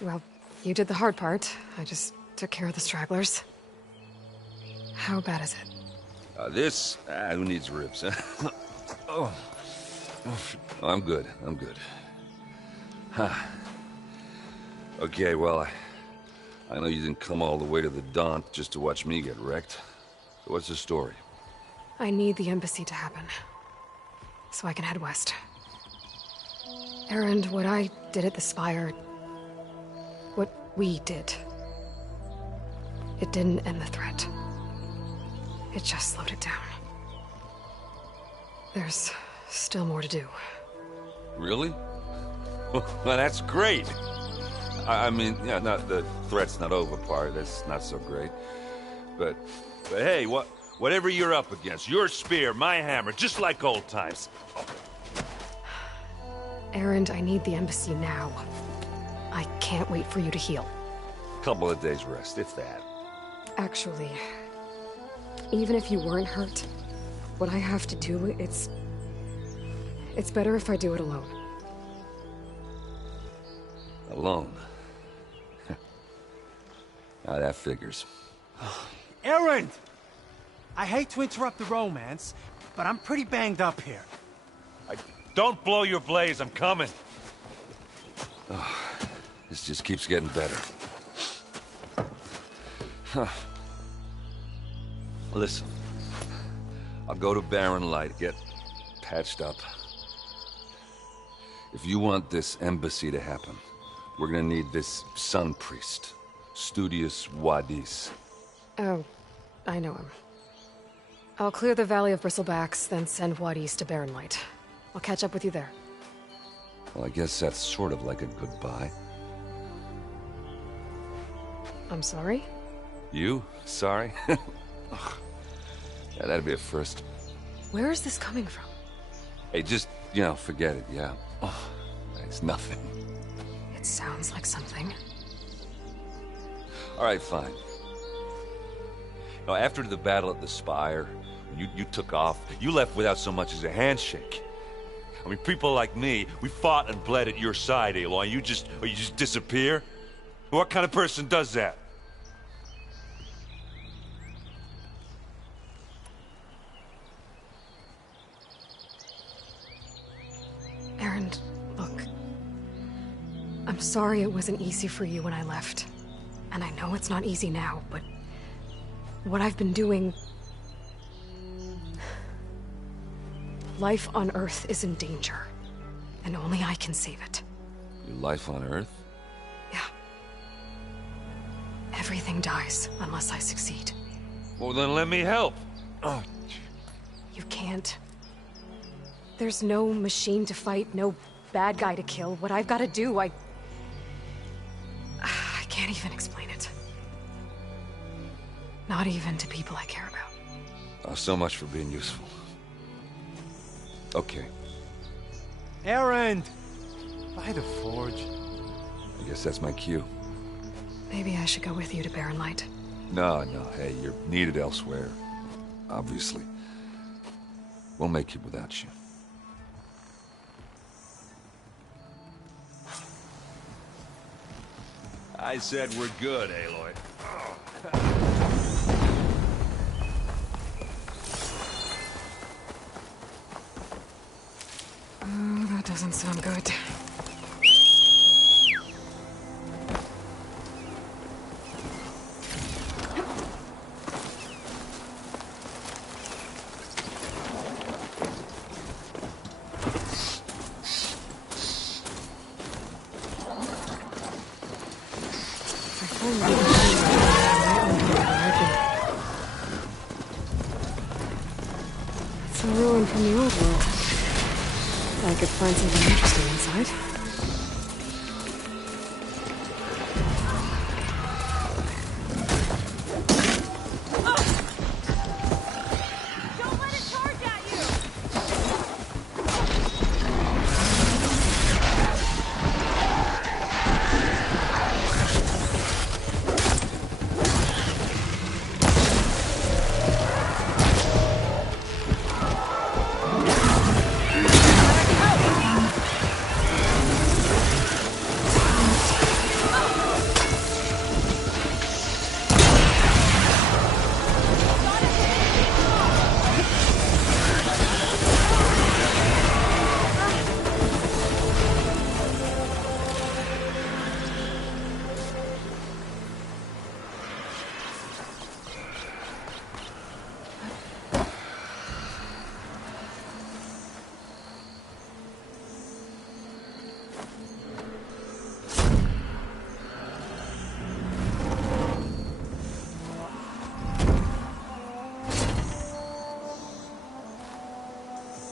Well, you did the hard part. I just took care of the stragglers. How bad is it? Who needs ribs, huh? Oh. I'm good. Huh. Okay, well, I know you didn't come all the way to the Daunt just to watch me get wrecked. So what's the story? I need the embassy to happen, so I can head west. Erend, what I did at the Spire... what we did... it didn't end the threat. It just slowed it down. There's still more to do. Really? Well, that's great! I mean, yeah, not the threat's not over part, that's not so great. But hey, whatever you're up against, your spear, my hammer, just like old times. Erend, I need the embassy now. I can't wait for you to heal. Couple of days rest, if that. Actually, even if you weren't hurt, what I have to do, it's better if I do it alone. Alone? Now that figures. Erend! I hate to interrupt the romance, but I'm pretty banged up here. Don't blow your blaze, I'm coming. Oh, this just keeps getting better. Huh. Listen, I'll go to Barren Light, get patched up. If you want this embassy to happen, we're gonna need this Sun Priest, Studius Wadis. Oh, I know him. I'll clear the Valley of Bristlebacks, then send Wadis to Barren Light. I'll catch up with you there. Well, I guess that's sort of like a goodbye. I'm sorry? You? Sorry? Ugh. Yeah, that'd be a first. Where is this coming from? Hey, just, forget it, yeah. Oh, it's nothing. It sounds like something. All right, fine. Now, after the battle at the Spire, you took off, you left without so much as a handshake. I mean, people like me, we fought and bled at your side, Aloy. You just disappear? What kind of person does that? Erend, look. I'm sorry it wasn't easy for you when I left. And I know it's not easy now, but... what I've been doing... life on Earth is in danger. And only I can save it. Your life on Earth? Yeah. Everything dies unless I succeed. Well, then let me help. Oh. You can't. There's no machine to fight, no bad guy to kill. What I've got to do, I can't even explain it. Not even to people I care about. Oh, so much for being useful. Okay. Erend! By the Forge. I guess that's my cue. Maybe I should go with you to Barren Light. No, hey, you're needed elsewhere. Obviously. We'll make it without you. I said we're good, Aloy. Oh, that doesn't sound good. It's a ruin from the old world. I could find something interesting inside. Don't let it charge at you!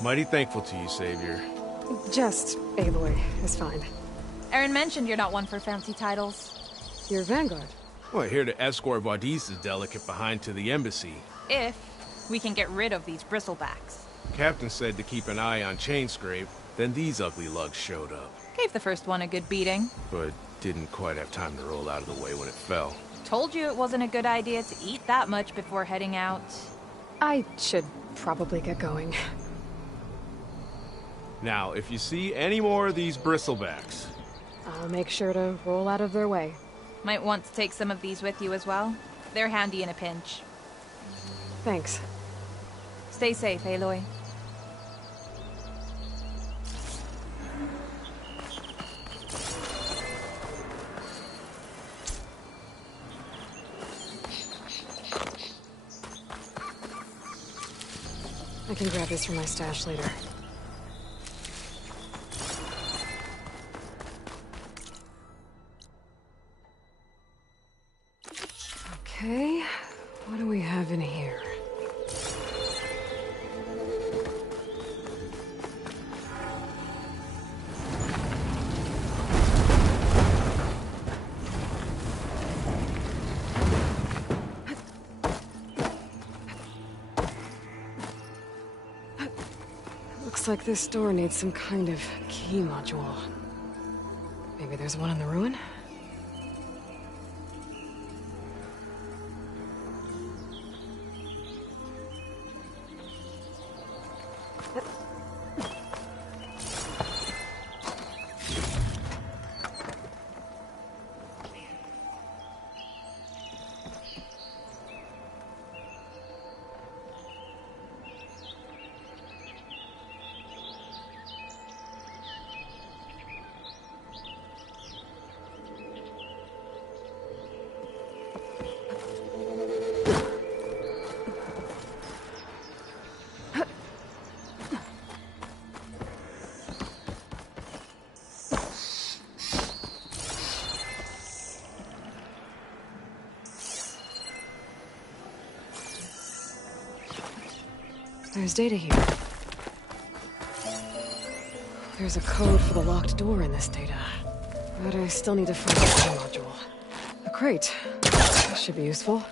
Mighty thankful to you, Savior. Just Aloy is fine. Erin mentioned you're not one for fancy titles. You're Vanguard. Well, here to escort Vaudise's delicate behind to the embassy. If we can get rid of these bristlebacks. Captain said to keep an eye on Chainscrape, then these ugly lugs showed up. Gave the first one a good beating. But didn't quite have time to roll out of the way when it fell. Told you it wasn't a good idea to eat that much before heading out. I should probably get going. Now, if you see any more of these bristlebacks... I'll make sure to roll out of their way. Might want to take some of these with you as well. They're handy in a pinch. Thanks. Stay safe, Aloy. I can grab this from my stash later. Okay, what do we have in here? Looks like this door needs some kind of key module. Maybe there's one in the ruin? There's data here. There's a code for the locked door in this data. But I still need to find the key module. A crate. That should be useful.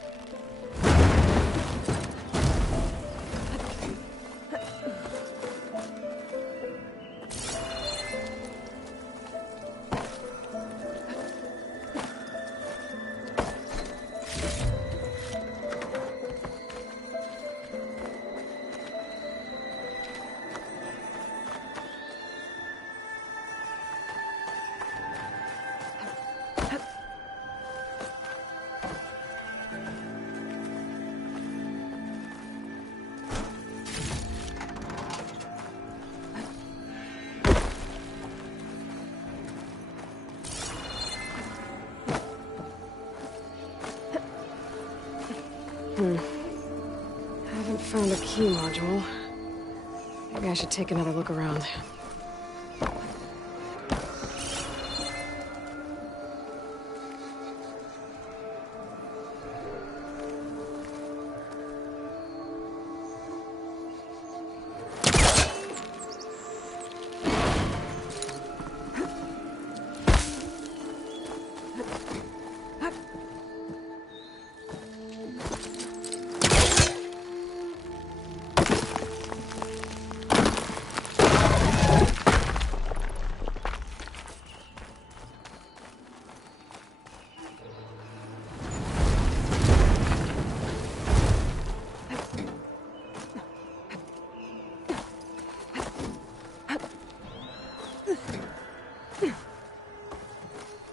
Haven't found a key module. Maybe I should take another look around.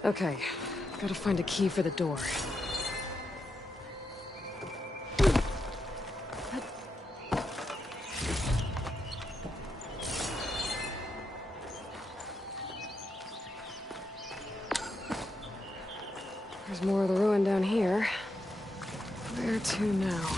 Okay, gotta find a key for the door. There's more of the ruin down here. Where to now?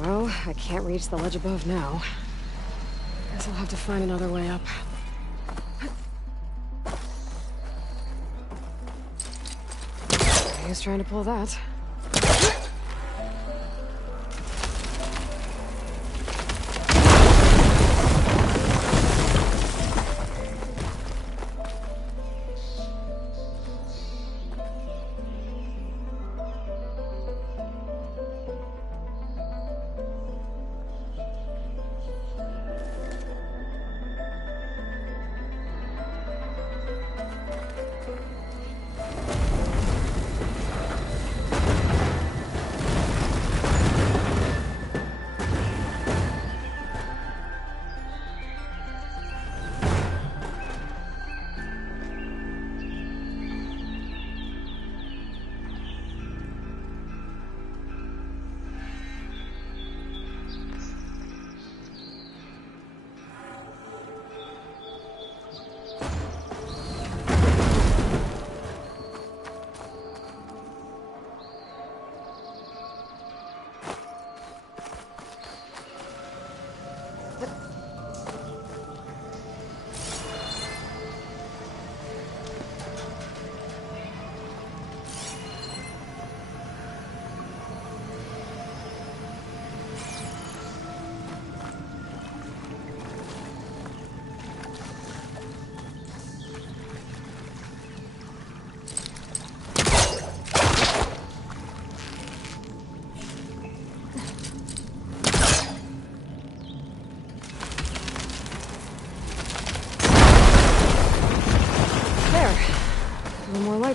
Well, I can't reach the ledge above now. Guess I'll have to find another way up. Who's trying to pull that?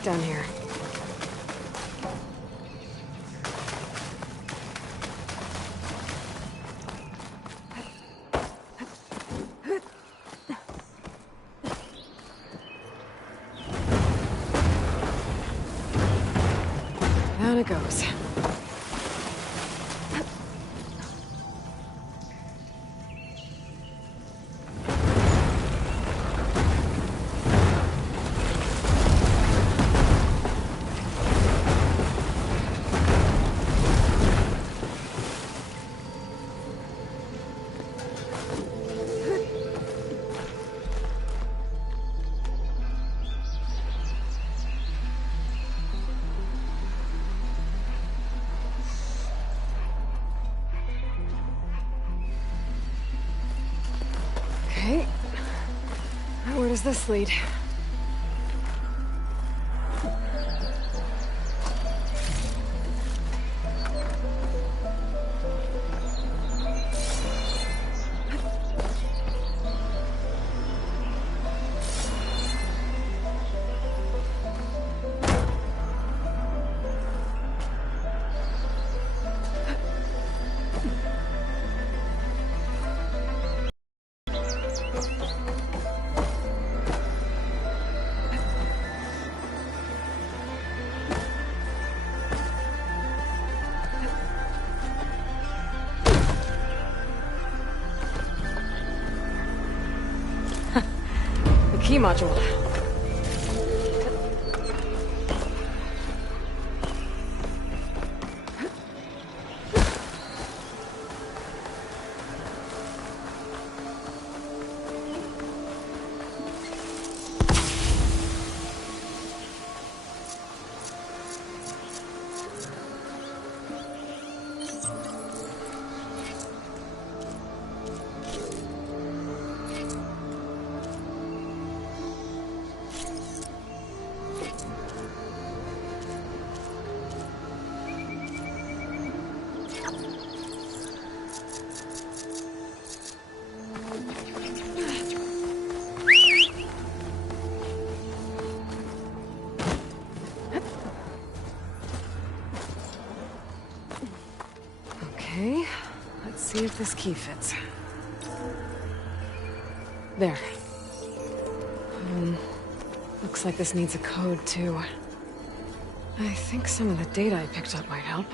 Down here. Down it goes. Okay. Where does this lead? Key module. Okay, let's see if this key fits. There. Looks like this needs a code, too. I think some of the data I picked up might help.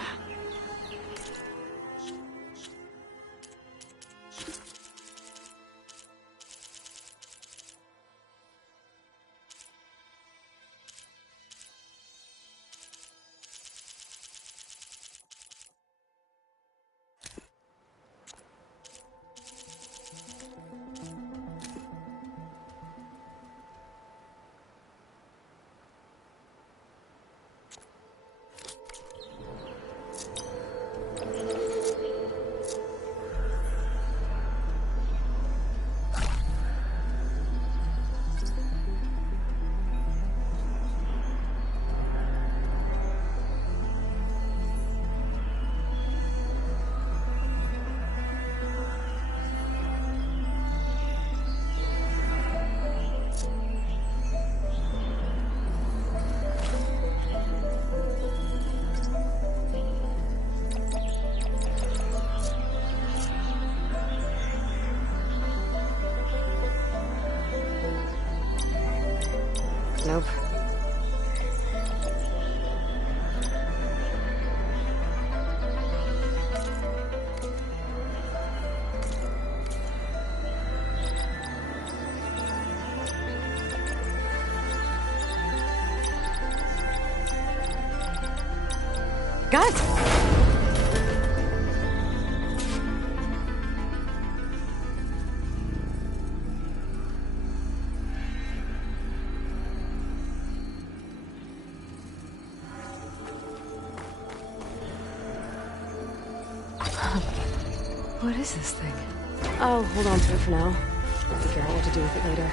Nope. Guys! What is this thing? I'll hold on to it for now. I'll figure out what to do with it later.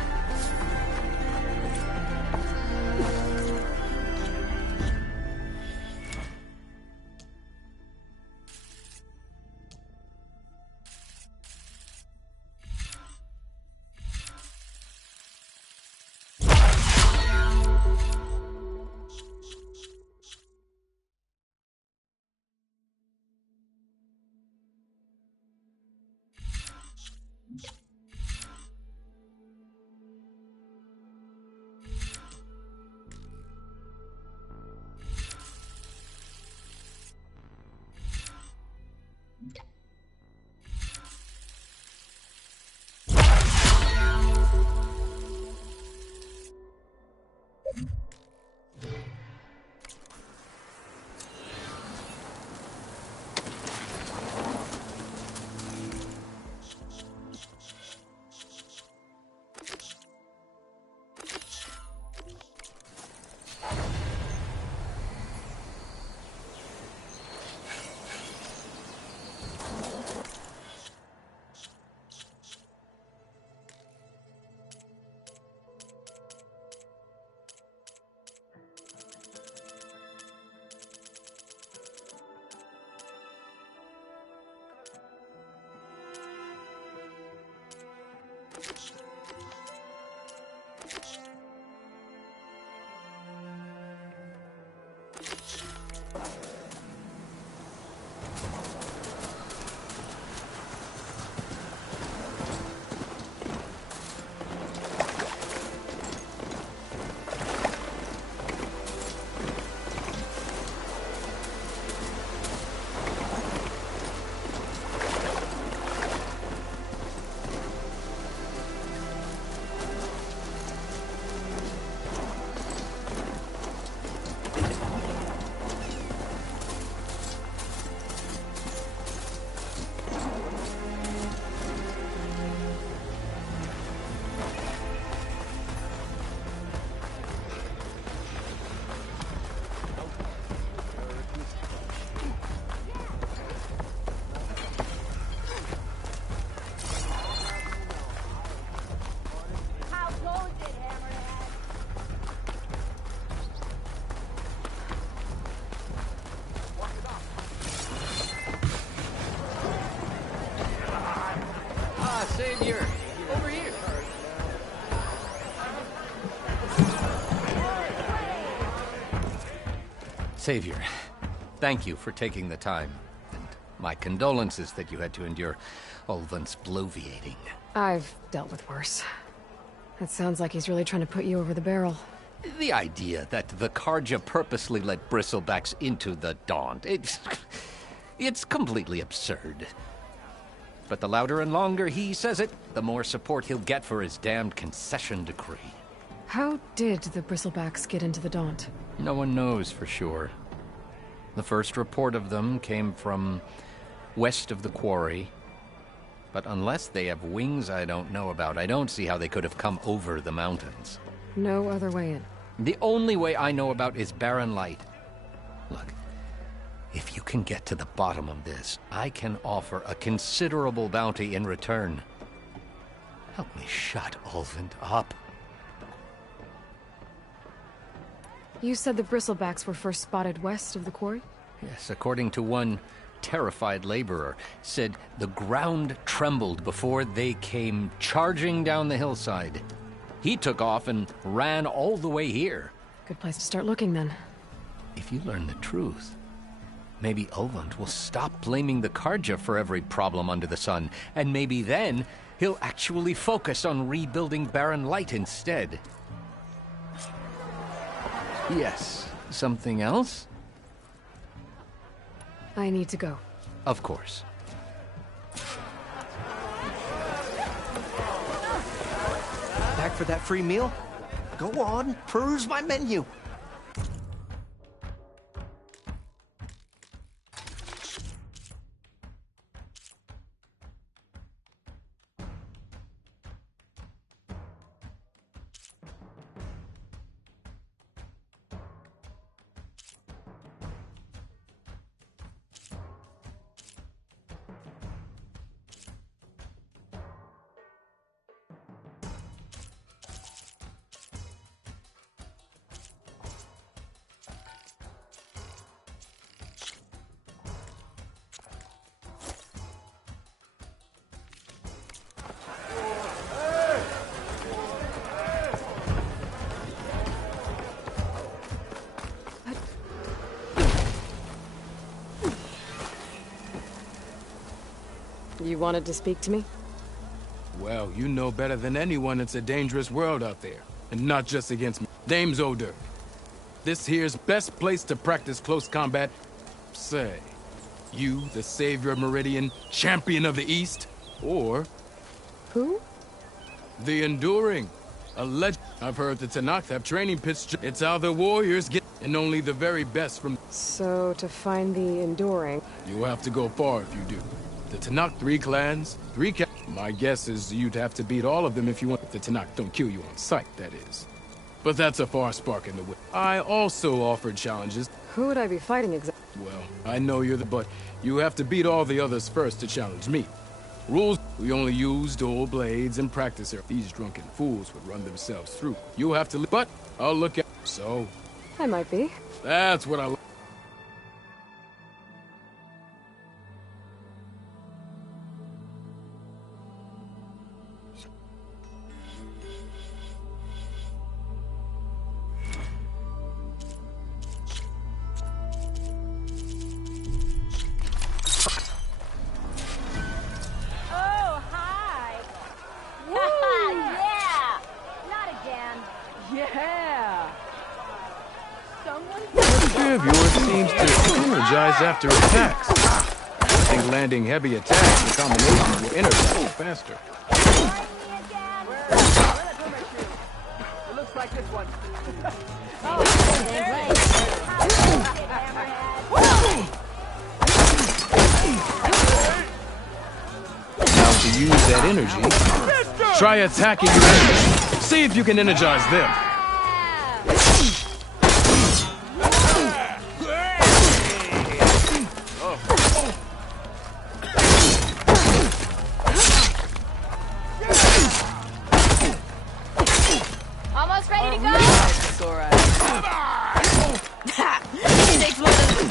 Savior! Over here! Savior, thank you for taking the time. And my condolences that you had to endure Ulvund's bloviating. I've dealt with worse. It sounds like he's really trying to put you over the barrel. The idea that the Carja purposely let bristlebacks into the Daunt, it's completely absurd. But the louder and longer he says it, the more support he'll get for his damned concession decree. How did the Bristlebacks get into the Daunt? No one knows for sure. The first report of them came from west of the quarry. But unless they have wings I don't know about, I don't see how they could have come over the mountains. No other way in. The only way I know about is Barren Light. Look, if you can get to the bottom of this, I can offer a considerable bounty in return. Help me shut Ulvund up. You said the Bristlebacks were first spotted west of the quarry? Yes, according to one terrified laborer, said the ground trembled before they came charging down the hillside. He took off and ran all the way here. Good place to start looking, then. If you learn the truth, maybe Ulvund will stop blaming the Carja for every problem under the sun, and maybe then he'll actually focus on rebuilding Barren Light instead. Yes. Something else? I need to go. Of course. Back for that free meal? Go on, peruse my menu. You wanted to speak to me? Well, you know better than anyone it's a dangerous world out there. And not just against me. Name's Oder. This here's best place to practice close combat. Say, you, the savior of Meridian, champion of the East? Or Who? the Enduring? I've heard the Tenakth have training pits. It's how the warriors get, and only the very best from. So, to find the Enduring... You'll have to go far if you do. The Tenakth, 3 clans, 3 My guess is you'd have to beat all of them if you want. If the Tenakth don't kill you on sight, that is. But that's a far spark in the wind. I also offered challenges. Who would I be fighting exactly? Well, I know you're but you have to beat all the others first to challenge me. Rules, we only use dual blades and practice here. These drunken fools would run themselves through. You'll have to but I'll look at... So? I might be. That's what I... Of yours seems to energize after attacks. I think landing heavy attacks in combination will energize you faster. It looks like this one. Now to use that energy, try attacking your enemies. See if you can energize them. Almost ready to go. It's all right. Takes one of them.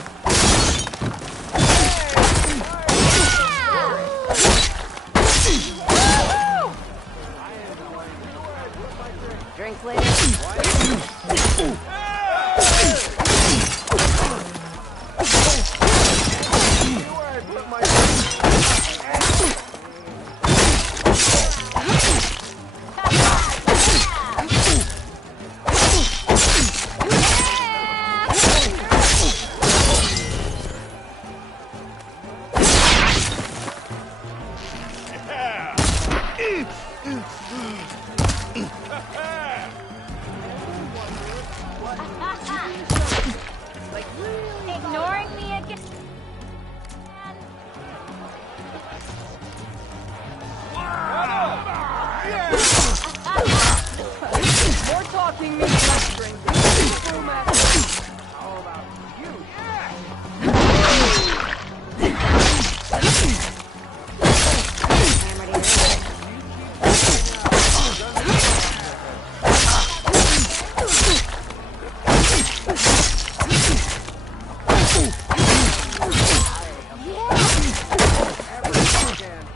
Drink later. Ignoring me again. More talking means less drinking. Full match. How about you?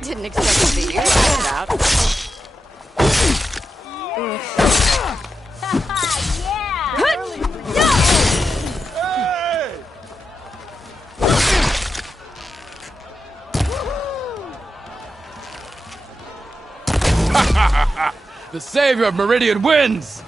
Didn't expect to see you find out. The savior of Meridian wins!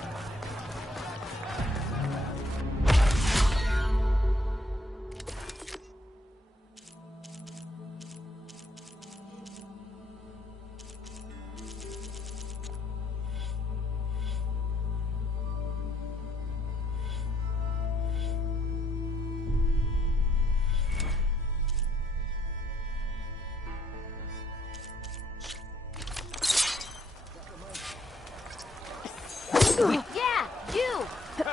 Yeah, you! Yeah,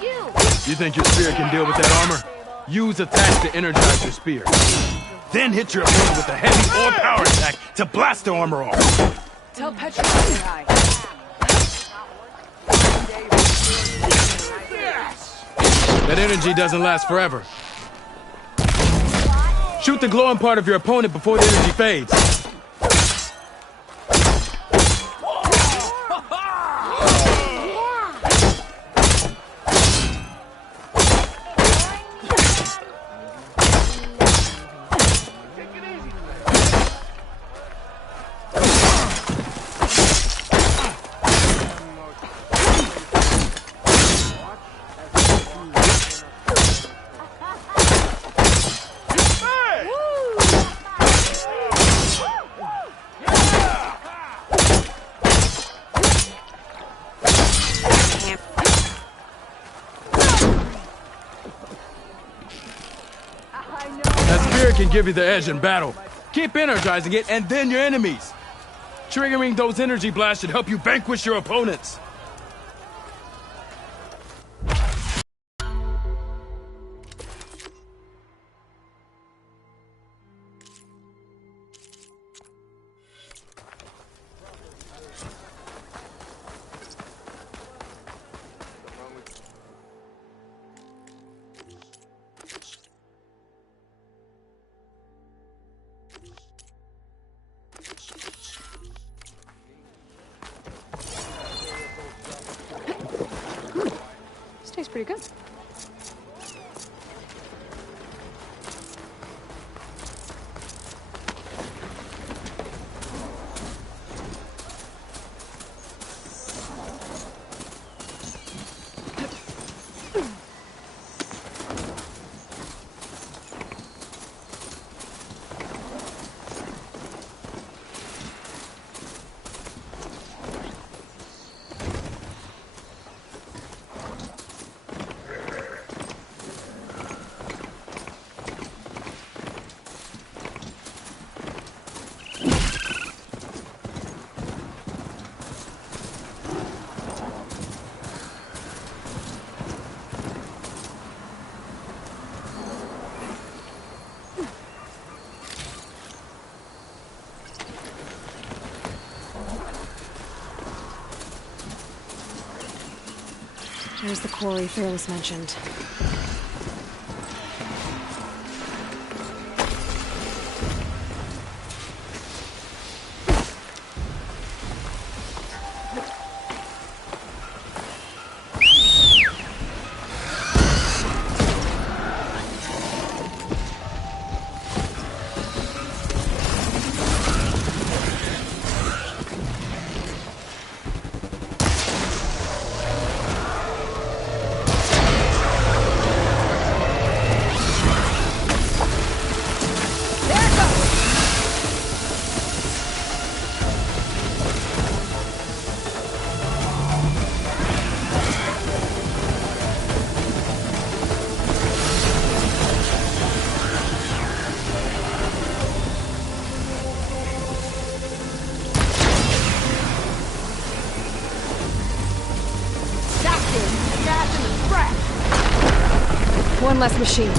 you! You think your spear can deal with that armor? Use attacks to energize your spear. Then hit your opponent with a heavy or power attack to blast the armor off. Tell Petra to say hi. That energy doesn't last forever. Shoot the glowing part of your opponent before the energy fades. Can give you the edge in battle. Keep energizing it, and then your enemies. Triggering those energy blasts should help you vanquish your opponents. Tastes pretty good. There's the quarry Fearless mentioned. One less machine.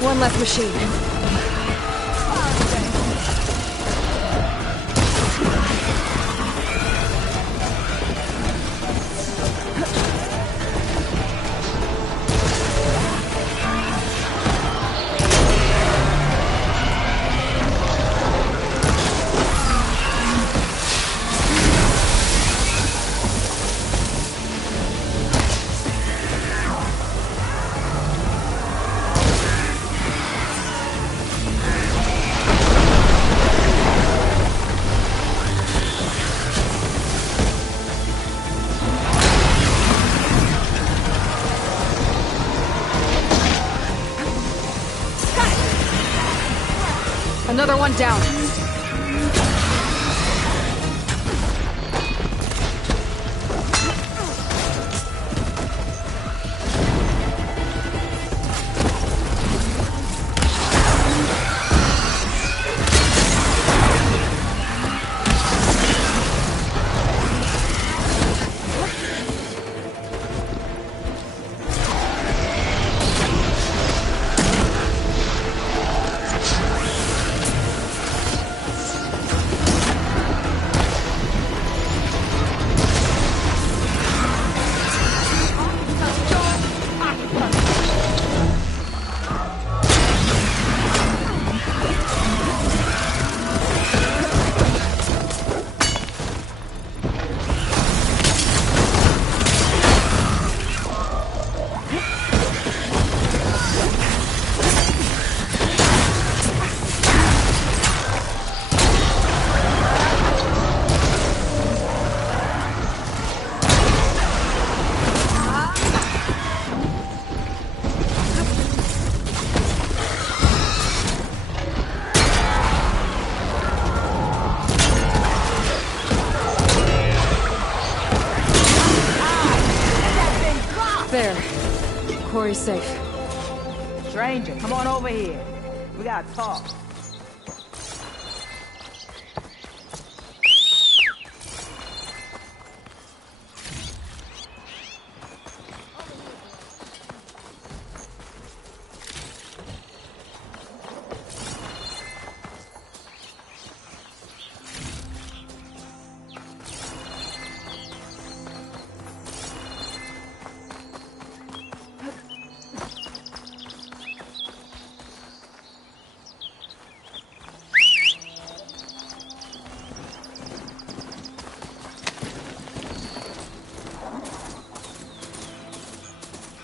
One less machine. Another one down. There. Quarry's safe. Stranger, come on over here. We gotta talk.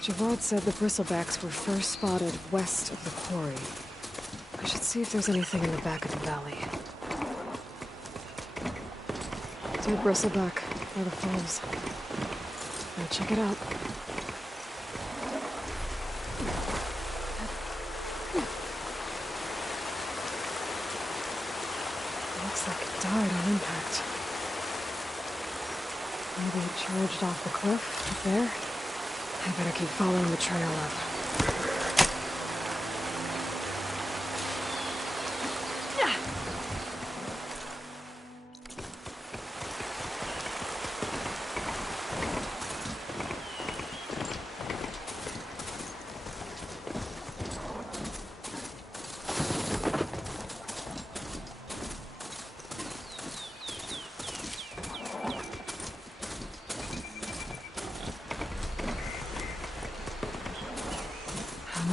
Javad said the bristlebacks were first spotted west of the quarry. I should see if there's anything in the back of the valley. Dead bristleback by the falls. Now check it out. Looks like it died on impact. Maybe it charged off the cliff up there. I better keep following the trail up.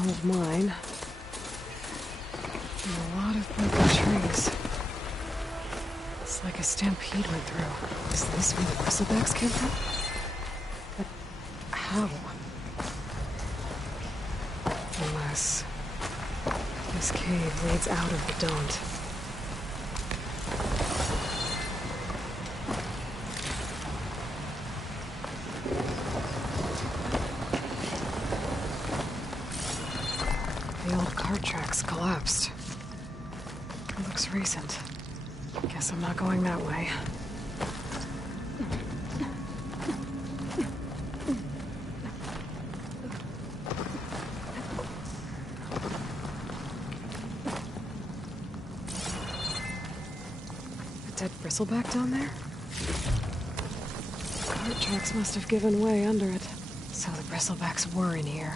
Of mine. And a lot of broken trees. It's like a stampede went through. Is this where the bristlebacks came from? But how? Unless this cave leads out of the Daunt. The old cart tracks collapsed. It looks recent. Guess I'm not going that way. A dead bristleback down there? The cart tracks must have given way under it. So the bristlebacks were in here.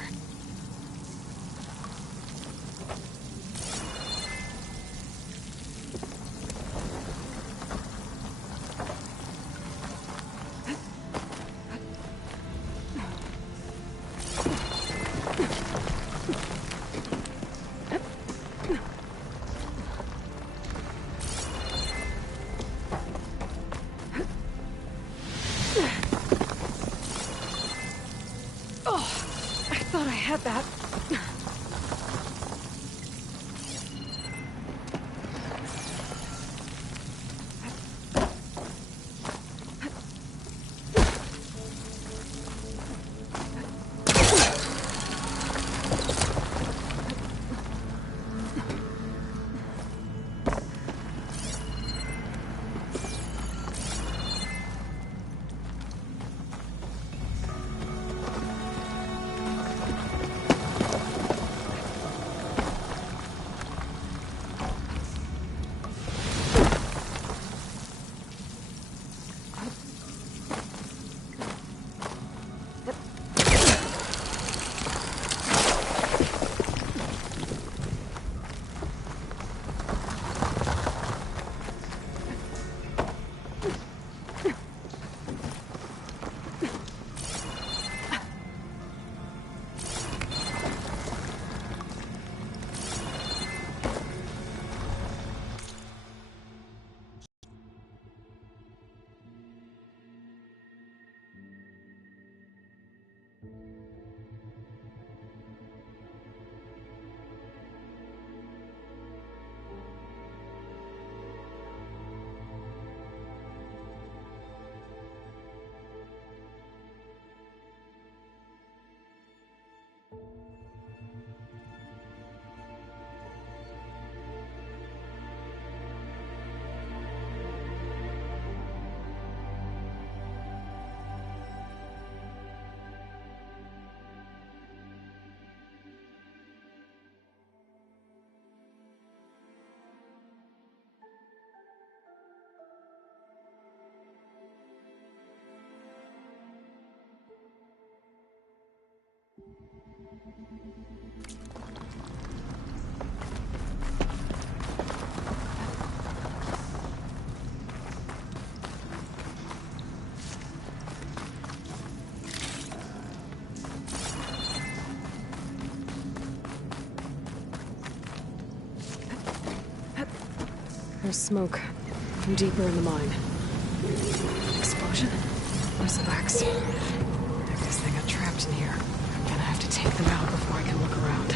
There's smoke from deeper in the mine. Explosion? Bristlebacks. If this thing got trapped in here, I'm gonna have to take them out before I can look around.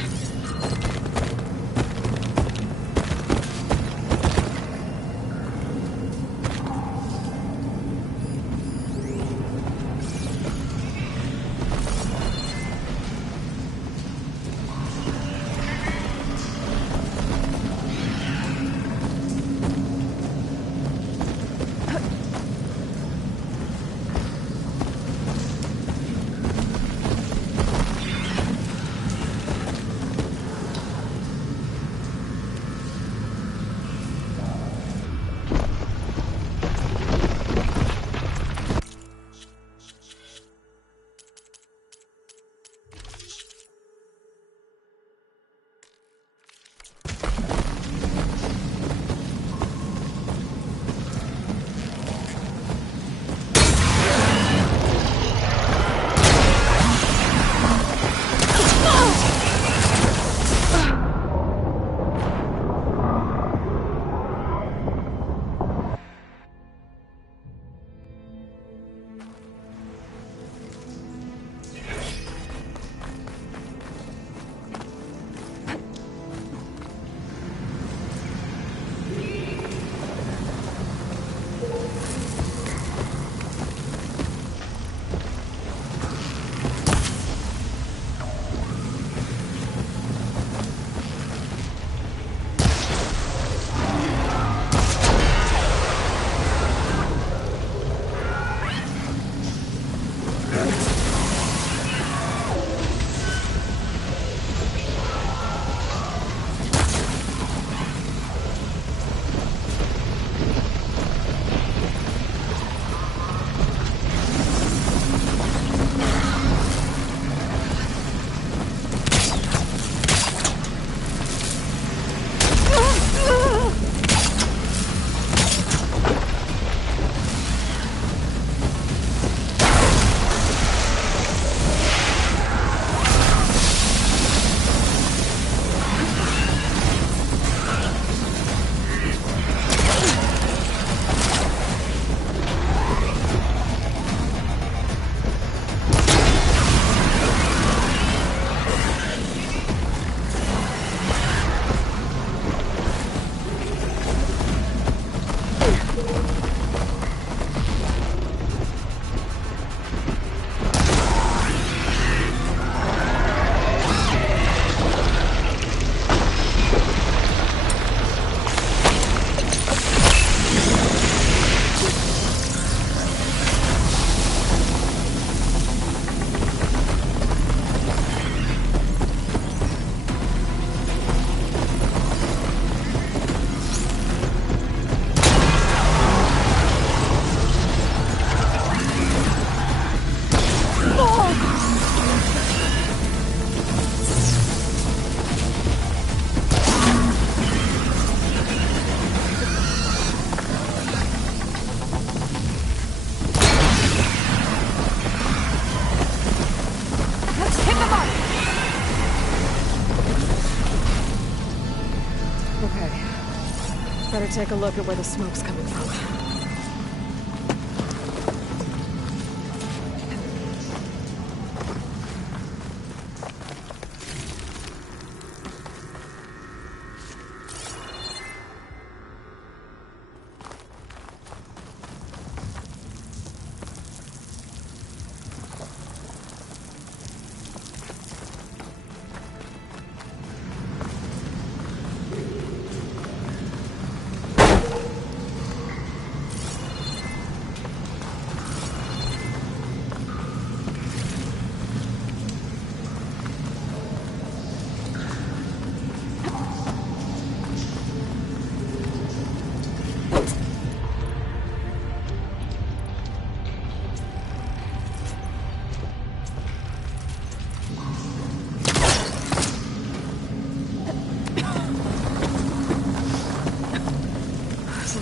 Better take a look at where the smoke's coming from.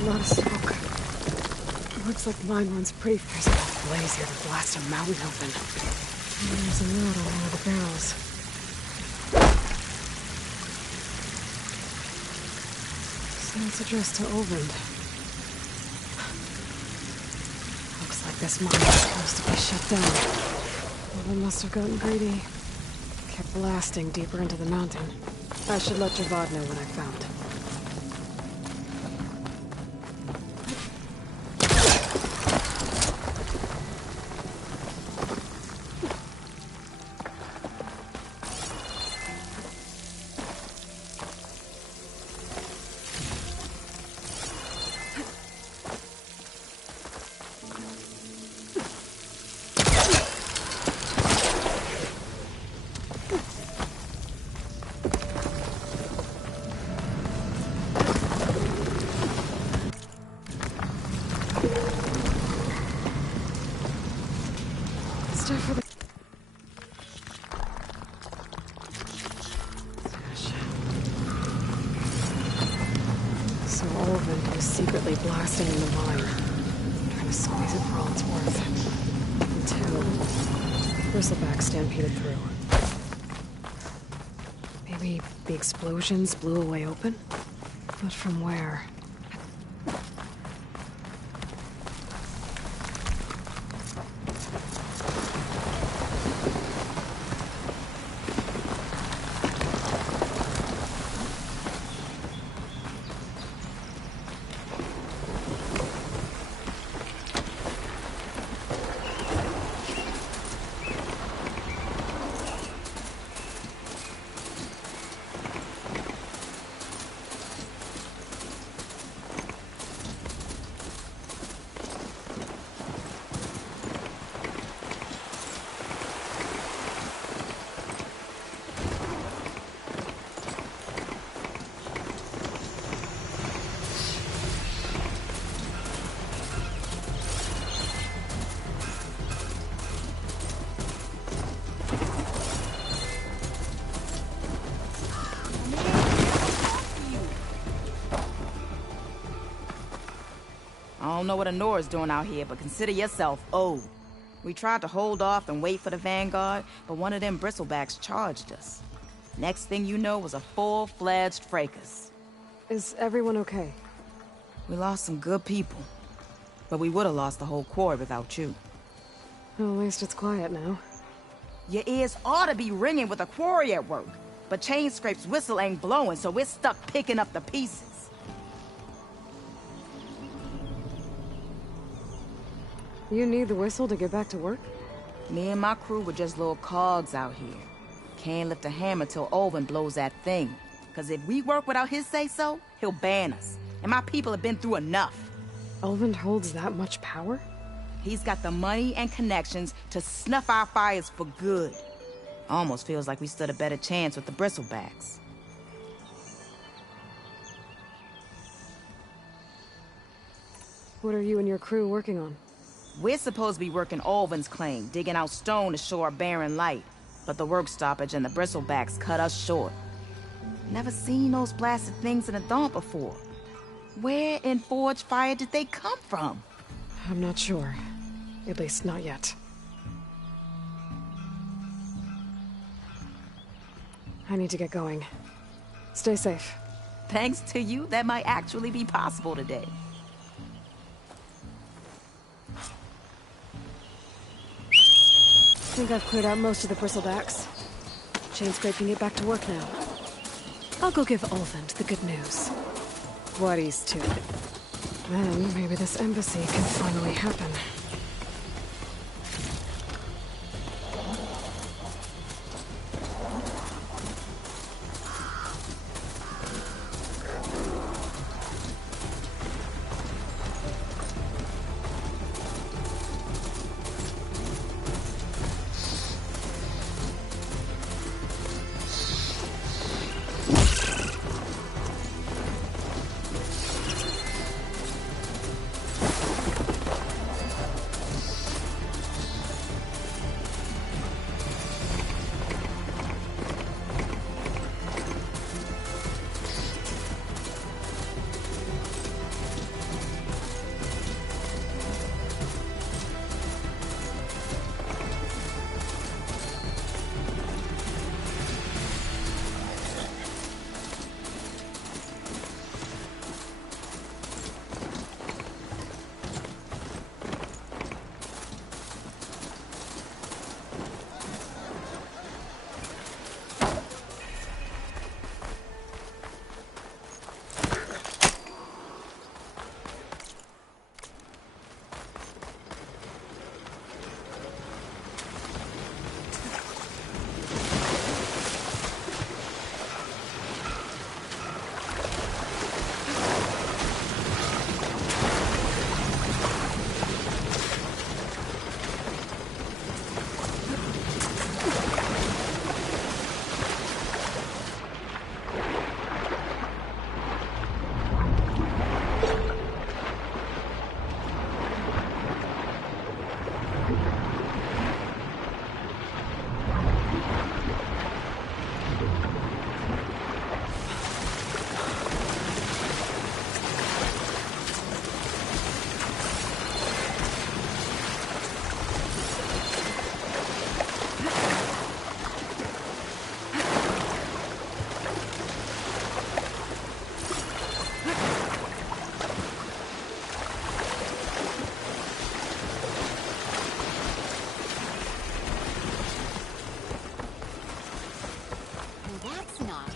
lot of smoke. Looks like the mine runs pretty fast. There's a blaze here to blast a mountain open. And there's a note on one of the barrels. So it's addressed to Olvend. Looks like this mine is supposed to be shut down. Olvend must have gotten greedy. Kept blasting deeper into the mountain. I should let Javad know what I found. For the so Olvend was secretly blasting in the mine, trying to squeeze it for all it's worth, until Bristleback stampeded through. Maybe the explosions blew a way open, but from where? I don't know what Honora's doing out here, but consider yourself owed. We tried to hold off and wait for the Vanguard, but one of them bristlebacks charged us. Next thing you know was a full-fledged fracas. Is everyone okay? We lost some good people, but we would have lost the whole quarry without you. Well, at least it's quiet now. Your ears ought to be ringing with a quarry at work, but Chainscrape's whistle ain't blowing, so we're stuck picking up the pieces. You need the whistle to get back to work? Me and my crew were just little cogs out here. Can't lift a hammer till Olvend blows that thing. Cause if we work without his say-so, he'll ban us. And my people have been through enough. Olvend holds that much power? He's got the money and connections to snuff our fires for good. Almost feels like we stood a better chance with the bristlebacks. What are you and your crew working on? We're supposed to be working Olvend's claim, digging out stone to show our barren light. But the work stoppage and the bristlebacks cut us short. Never seen those blasted things in the Daunt before. Where in Forge Fire did they come from? I'm not sure. At least not yet. I need to get going. Stay safe. Thanks to you, that might actually be possible today. I think I've cleared out most of the bristlebacks. Chainscrape can get back to work now. I'll go give Olvend the good news. What he's to. Then maybe this embassy can finally happen.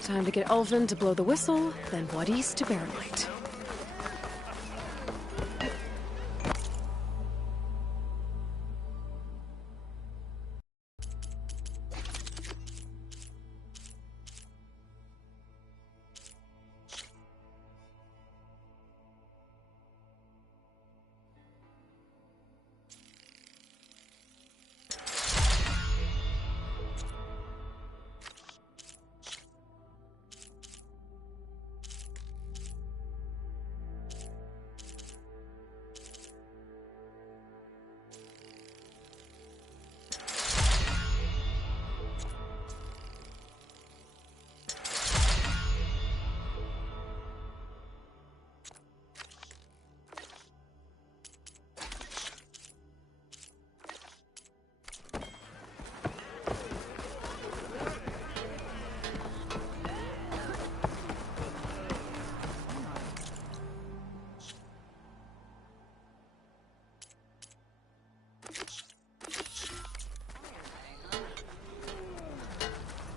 Time to get Ulvin to blow the whistle, then Blood East to Barren Light.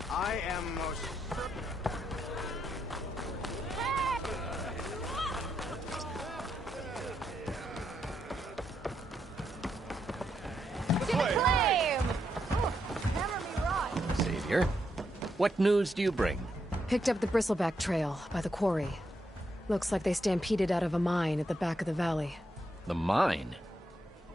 I am most... Savior, what news do you bring? Picked up the Bristleback Trail by the quarry. Looks like they stampeded out of a mine at the back of the valley. The mine?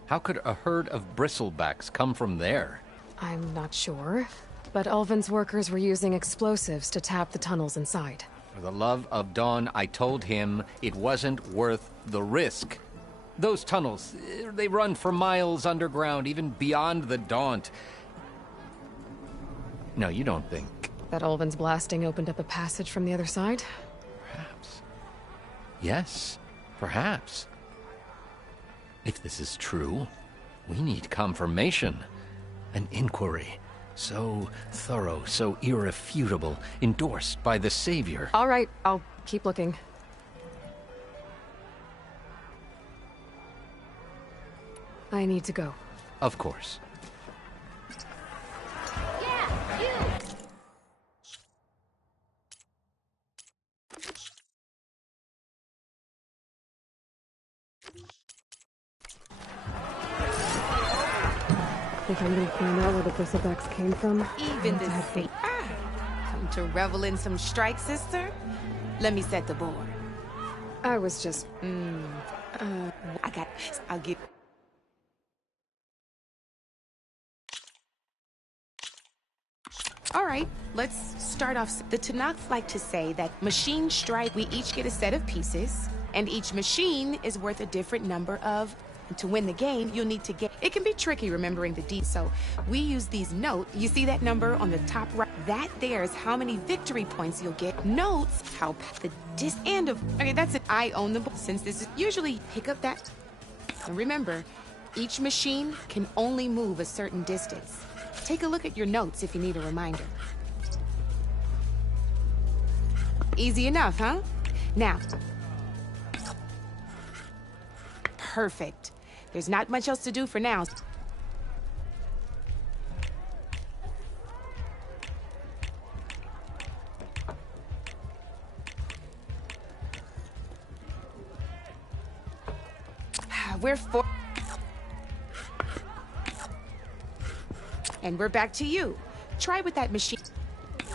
How could a herd of bristlebacks come from there? I'm not sure, but Ulvin's workers were using explosives to tap the tunnels inside. For the love of Dawn, I told him it wasn't worth the risk. Those tunnels, they run for miles underground, even beyond the Daunt. No, you don't think... That Ulvin's blasting opened up a passage from the other side? Perhaps. Yes, perhaps. If this is true, we need confirmation. An inquiry. So thorough, so irrefutable, endorsed by the Savior. All right, I'll keep looking. I need to go. Of course. Yeah, you! Think I'm gonna find out where the Bristlebacks came from? Even the fate. Come to revel in some strike, sister? Let me set the board. I was just... I'll get... All right, let's start off. The Tanakh like to say that machine strike, we each get a set of pieces, and each machine is worth a different number of... To win the game, you'll need to get... It can be tricky remembering the D, so we use these notes. You see that number on the top right? That there is how many victory points you'll get. Notes, how the end of... Okay, that's it. I own the book. Since this is usually pick up that... And remember, each machine can only move a certain distance. Take a look at your notes if you need a reminder. Easy enough, huh? Now... Perfect. There's not much else to do for now. And we're back to you. Try with that machine.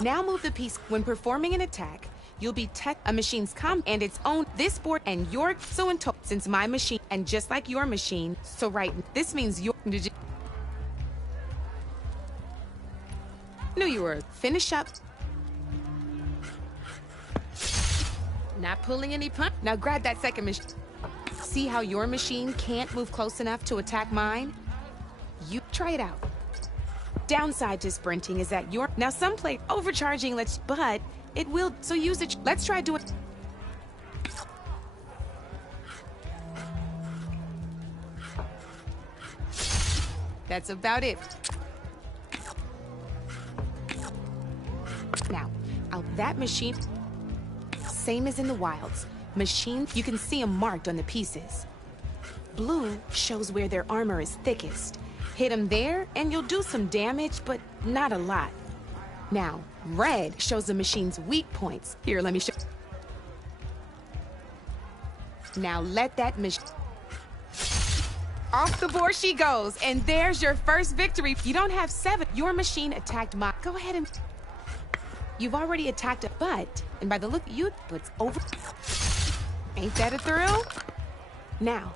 Now move the piece. When performing an attack, you'll be a machine's and its own this board and your so and since my machine and just like your machine. So right, this means your knew you were finish up. Not pulling any punch. Now grab that second machine. See how your machine can't move close enough to attack mine? You try it out. Downside to sprinting is that now some play overcharging, but it will, so use it. Let's try do it. That's about it. Now, that machine, same as in the wilds. Machine, you can see them marked on the pieces. Blue shows where their armor is thickest. Hit them there, and you'll do some damage, but not a lot. Now, red shows the machine's weak points. Here, let me show. Now let that machine... Off the board she goes, and there's your first victory. You don't have 7. Your machine attacked my... Go ahead and... You've already attacked a butt, and by the look you, it's over. Ain't that a thrill? Now,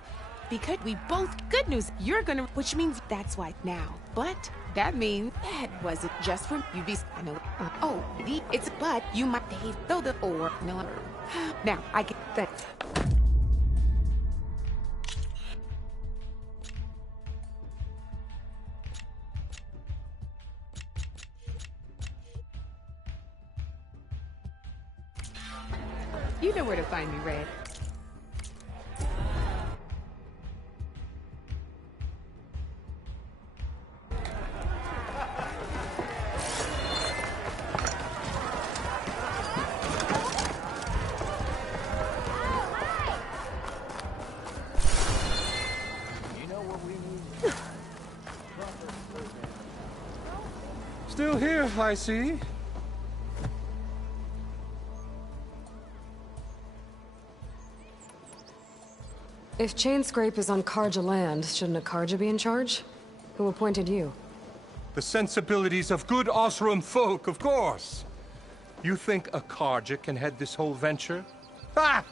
because we both... Good news, you're gonna... Which means that's why now. But that means that wasn't just for you be... I know... it's a but. You might behave though the... Or... No, now, I get that... You know where to find me, Red. Still here, I see. If Chainscrape is on Karja land, shouldn't a Karja be in charge? Who appointed you? The sensibilities of good Osram folk, of course. You think a Karja can head this whole venture? Ah!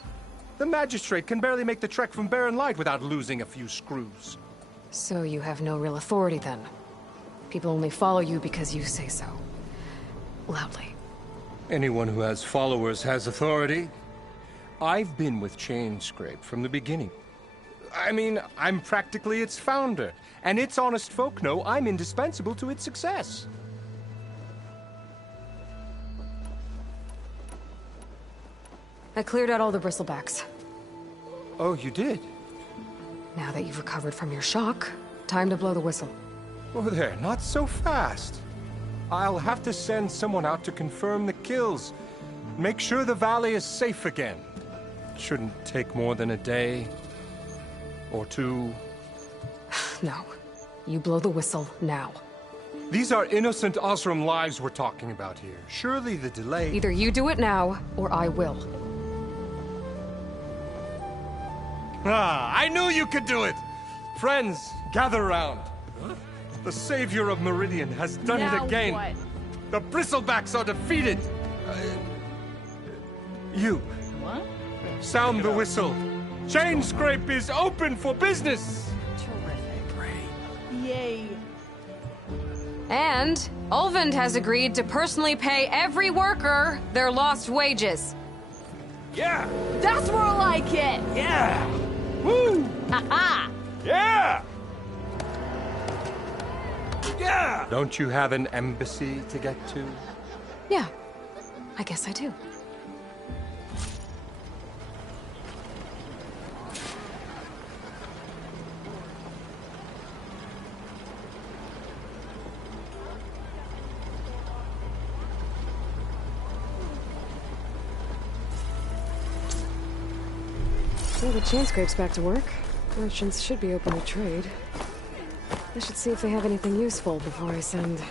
The magistrate can barely make the trek from Barren Light without losing a few screws. So you have no real authority then? People only follow you because you say so. Loudly. Anyone who has followers has authority. I've been with Chainscrape from the beginning. I mean, I'm practically its founder, and its honest folk know I'm indispensable to its success. I cleared out all the bristlebacks. Oh, you did? Now that you've recovered from your shock, time to blow the whistle. Oh there, not so fast. I'll have to send someone out to confirm the kills. Make sure the valley is safe again. Shouldn't take more than a day. Or 2. No. You blow the whistle now. These are innocent Osram lives we're talking about here. Surely the delay... Either you do it now, or I will. Ah, I knew you could do it! Friends, gather round. The savior of Meridian has done it again. What? The Bristlebacks are defeated. You. What? Sound the whistle. Chainscrape is open for business! Terrific. Yay. And Ulvund has agreed to personally pay every worker their lost wages. Yeah! That's more like it! Yeah! Woo! Ha-ha! Yeah! Yeah! Don't you have an embassy to get to? Yeah, I guess I do. Well, the Chainscrape's back to work. Merchants should be open to trade. I should see if they have anything useful before I send...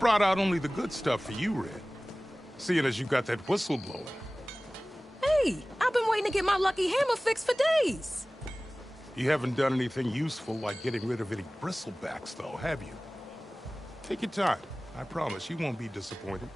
Brought out only the good stuff for you, Red. Seeing as you got that whistle blowing. Hey, I've been waiting to get my lucky hammer fixed for days. You haven't done anything useful like getting rid of any bristlebacks, though, have you? Take your time. I promise you won't be disappointed.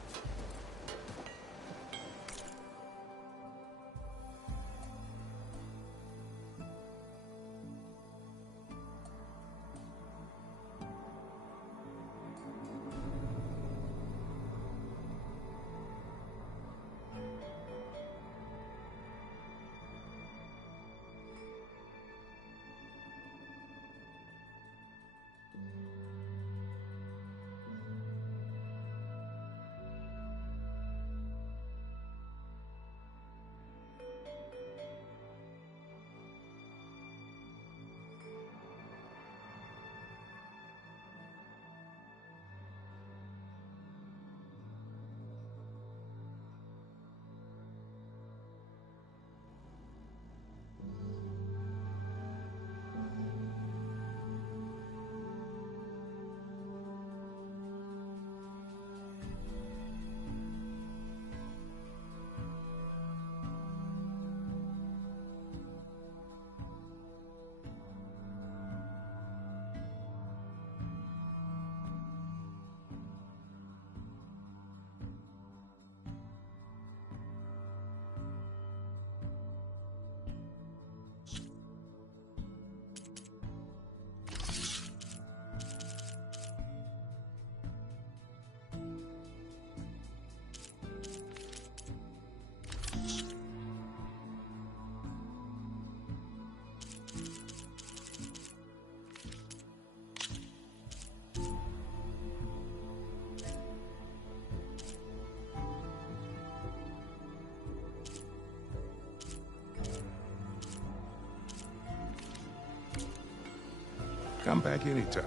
Come back anytime.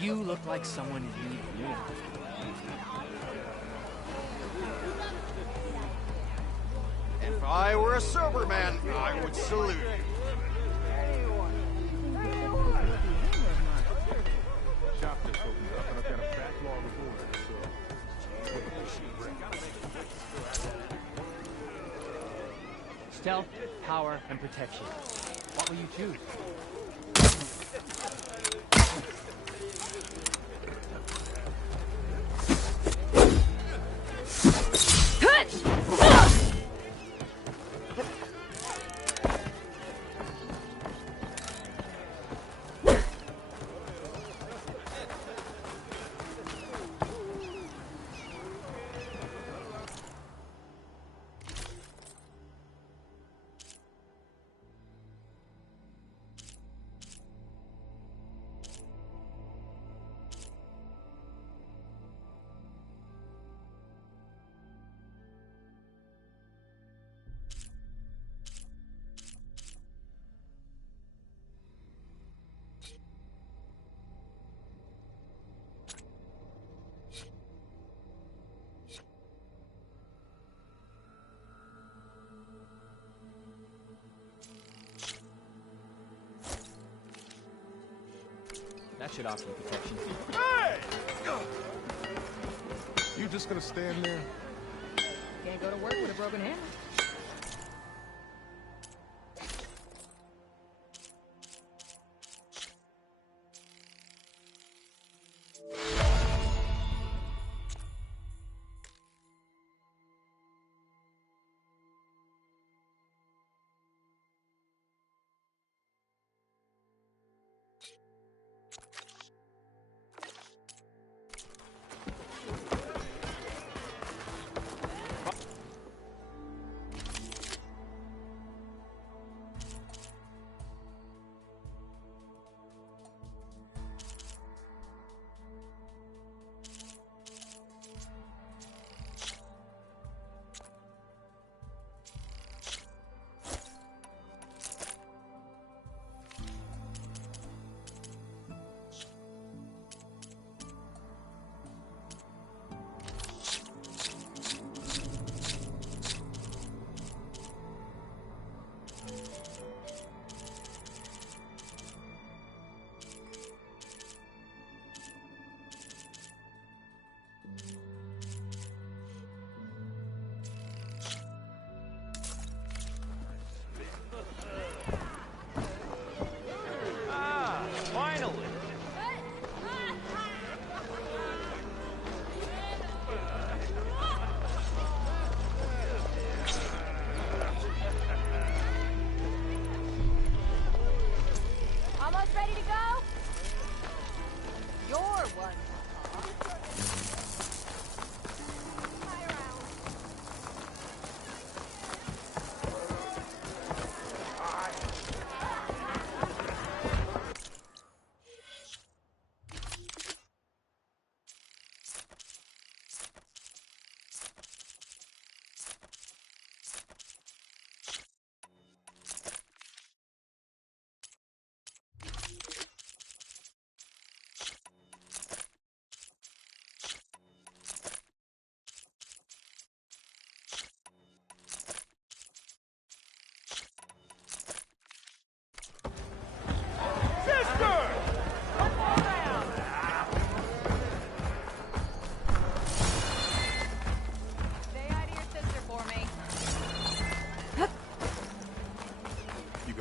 You look like someone you'd want. If I were a sober man, I would salute you. Shop just opened up, and I've got a backlog of orders, so... Stealth, power, and protection. What will you choose? That should offer you protection. Hey! You just gonna stand there? Can't go to work with a broken hammer.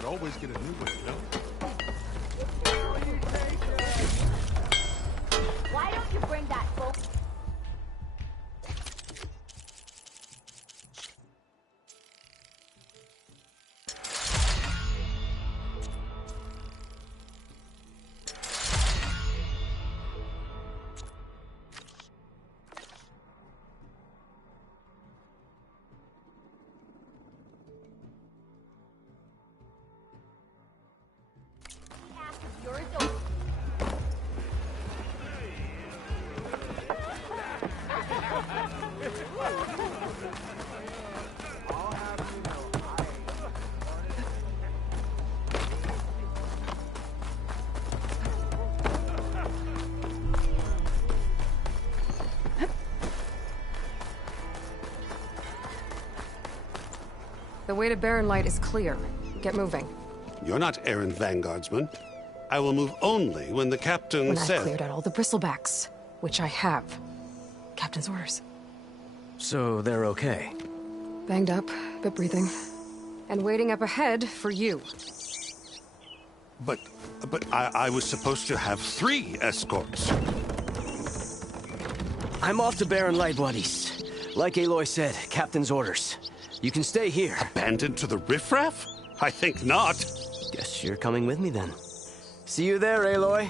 Always get a new one, you know? The way to Barren Light is clear. Get moving. You're not errand vanguardsman. I will move only when the captain When says... I've cleared out all the bristlebacks, which I have. Captain's orders. So they're okay? Banged up, but breathing. And waiting up ahead for you. But I was supposed to have 3 escorts. I'm off to Barren Light, buddies. Like Aloy said, Captain's orders. You can stay here. Abandoned to the riffraff? I think not. Guess you're coming with me then. See you there, Aloy.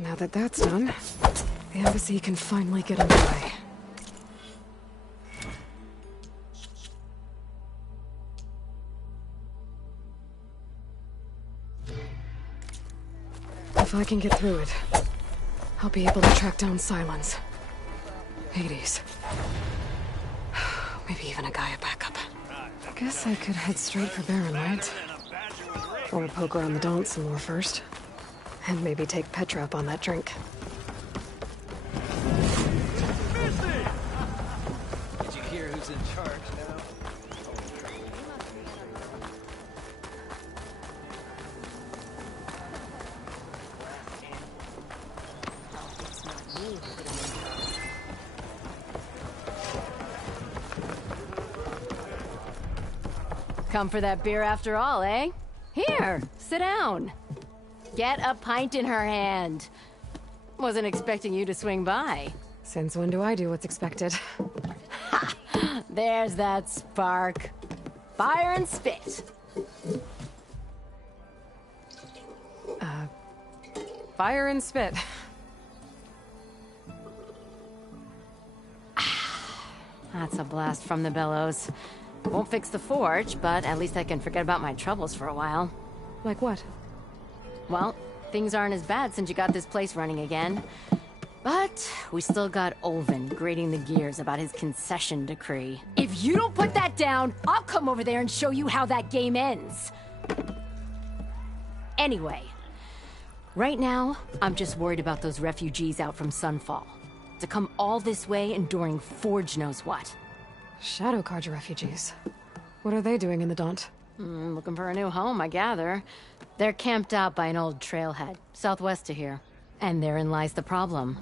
Now that that's done, the embassy can finally get underway. If I can get through it, I'll be able to track down Silence. Hades. Maybe even a Gaia backup. I guess I could head straight for Barren Light. Or poke around the Daunt some more first. And maybe take Petra up on that drink. Did you hear who's in charge now? Come for that beer after all, eh? Here, sit down. Get a pint in her hand. Wasn't expecting you to swing by. Since when do I do what's expected? Ha! There's that spark. Fire and spit. Fire and spit. That's a blast from the bellows. Won't fix the forge, but at least I can forget about my troubles for a while. Like what? Well, things aren't as bad since you got this place running again. But we still got Olvin grating the gears about his concession decree. If you don't put that down, I'll come over there and show you how that game ends. Anyway, right now, I'm just worried about those refugees out from Sunfall. To come all this way enduring Forge knows what. Shadow Carja refugees. What are they doing in the Daunt? Looking for a new home, I gather. They're camped out by an old trailhead, southwest of here. And therein lies the problem.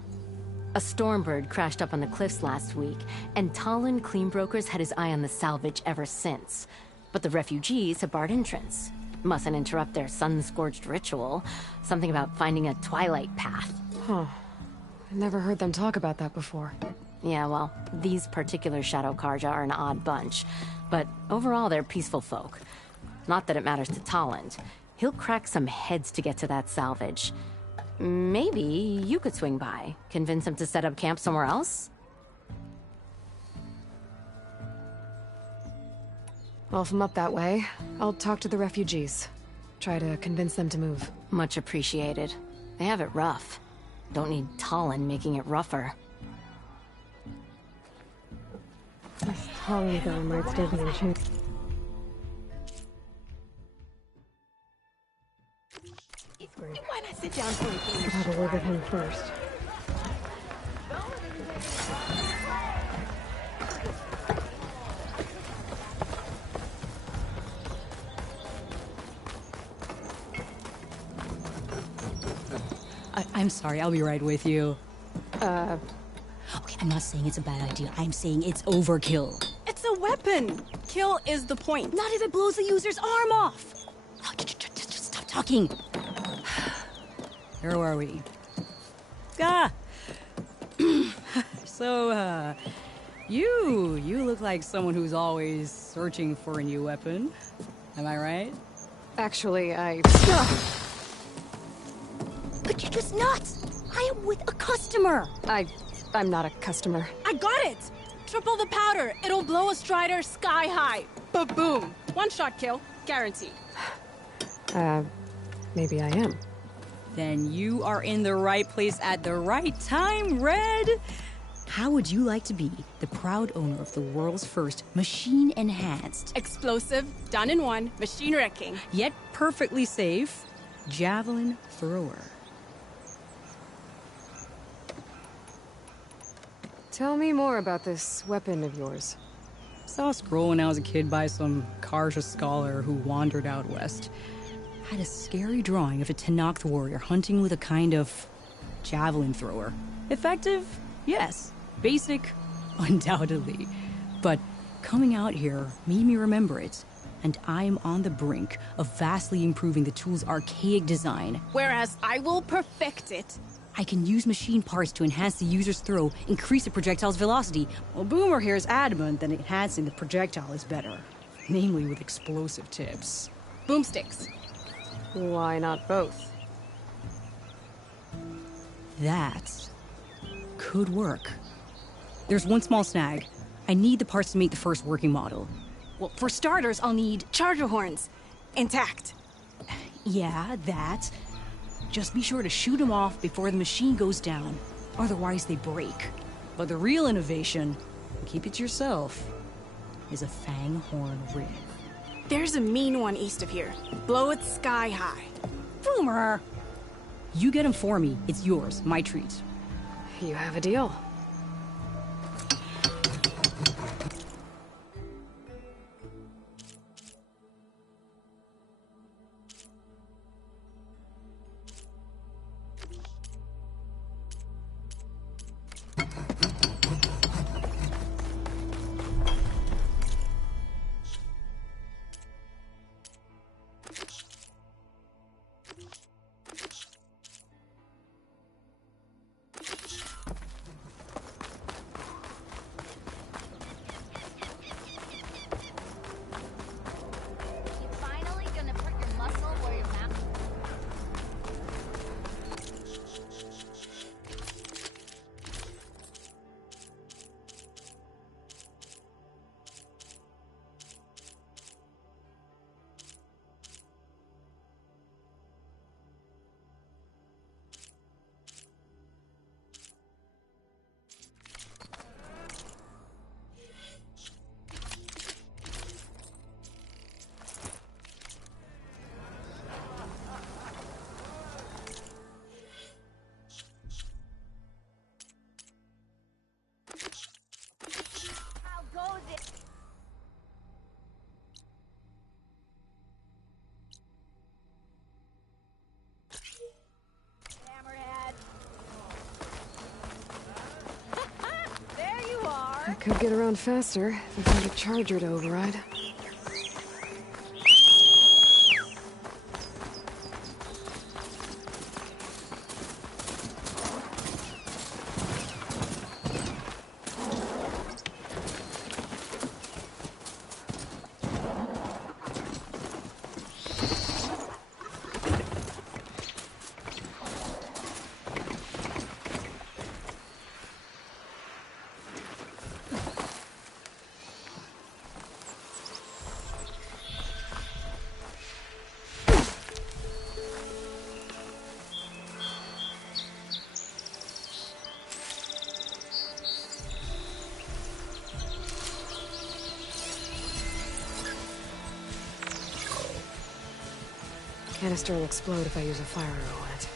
A Stormbird crashed up on the cliffs last week, and Talon Cleanbrokers had his eye on the salvage ever since. But the refugees have barred entrance. Mustn't interrupt their sun-scorched ritual. Something about finding a twilight path. Huh. I never heard them talk about that before. Yeah, well, these particular Shadow Carja are an odd bunch. But overall, they're peaceful folk. Not that it matters to Talon. He'll crack some heads to get to that salvage. Maybe you could swing by, convince him to set up camp somewhere else? Well, if I'm up that way, I'll talk to the refugees. Try to convince them to move. Much appreciated. They have it rough. Don't need Talon making it rougher. This tongue though might still be in check. Why not sit down for a game? I'll have a word with him first. I'm sorry, I'll be right with you. Okay, I'm not saying it's a bad idea. I'm saying it's overkill. It's a weapon. Kill is the point. Not if it blows the user's arm off. Oh, just stop talking. Where are we? So, you look like someone who's always searching for a new weapon. Am I right? Actually, But you're just nuts! I am with a customer! I'm not a customer. I got it! Triple the powder. It'll blow a Strider sky high. Ba-boom. One-shot kill. Guaranteed. Maybe I am. Then you are in the right place at the right time, Red! How would you like to be the proud owner of the world's first machine-enhanced, explosive, done in one, machine wrecking, yet perfectly safe, javelin thrower? Tell me more about this weapon of yours. Saw a scroll when I was a kid by some Karja scholar who wandered out west. Had a scary drawing of a Tenakth warrior hunting with a kind of javelin thrower. Effective? Yes. Basic? Undoubtedly. But coming out here made me remember it, and I am on the brink of vastly improving the tool's archaic design. Whereas I will perfect it. I can use machine parts to enhance the user's throw, increase the projectile's velocity. Well, Boomer here is adamant that enhancing the projectile is better. Namely with explosive tips. Boomsticks. Why not both? That could work. There's one small snag. I need the parts to make the first working model. Well, for starters, I'll need charger horns. Intact. Yeah, that. Just be sure to shoot them off before the machine goes down. Otherwise, they break. But the real innovation, keep it to yourself, is a fang horn rig. There's a mean one east of here. Blow it sky high. Boomer! You get him for me. It's yours. My treat. You have a deal. I could get around faster if I found a charger to override. Canister will explode if I use a fire arrow on it.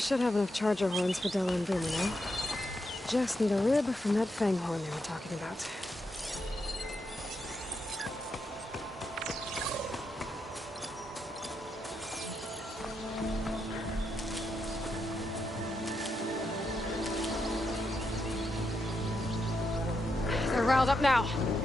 should have enough charger horns for Della and Boomer now. Just need a rib from that fang horn they were talking about. They're riled up now.